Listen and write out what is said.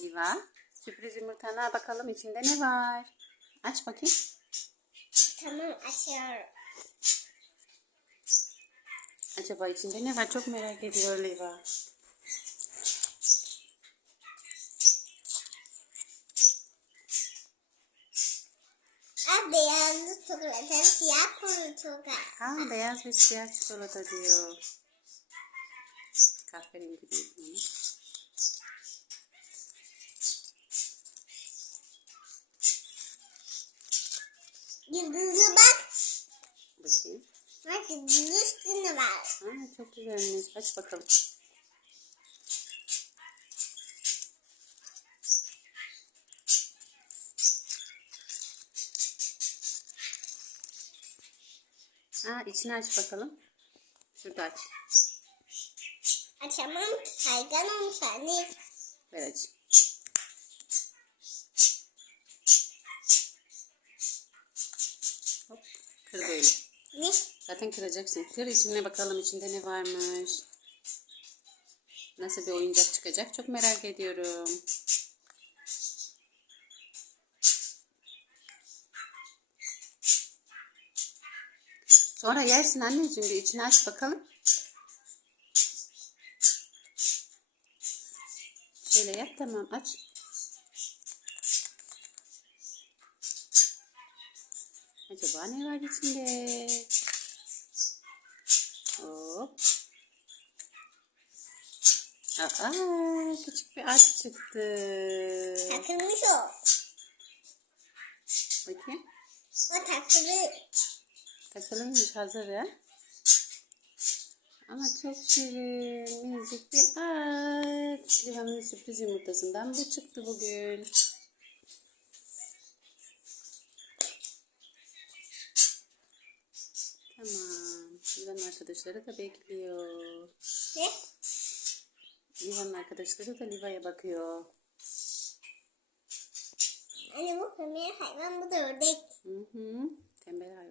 Liva. Sürpriz yumurtana bakalım içinde ne var. Aç bakayım. Tamam açıyorum. Acaba içinde ne var çok merak ediyor Liva. Aa, beyazlı çikolata, siyah çikolata. Ha beyaz ve siyah çikolata diyor. Kahverengi değil Yıldızı bak. Bakayım. Bak yıldızın üstünde var. Ha, çok güzelmiş. Aç bakalım. Ha, içini aç bakalım. Şurada aç. Açamam kaygan olmuş anne. Ver aç. Kır böyle. Ne? Zaten kıracaksın. Kır içine bakalım içinde ne varmış. Nasıl bir oyuncak çıkacak çok merak ediyorum. Sonra yersin anneciğim bir içini aç bakalım. Şöyle yap tamam aç. Acaba ne var içinde? Hop. Aa, küçük bir at çıktı. Takılmış o. Bakayım. O takılı. Takılıymış hazır ya. Ama çok şirin, minicik bir at. Livan'ın sürpriz yumurtasından bu çıktı bugün. Tamam. Livan'ın arkadaşları da bekliyor. Ne? Livan'ın arkadaşları da Liva'ya bakıyor. Anne bu kırmızı hayvan bu da ördek. Hı hı. Tembel hayvan.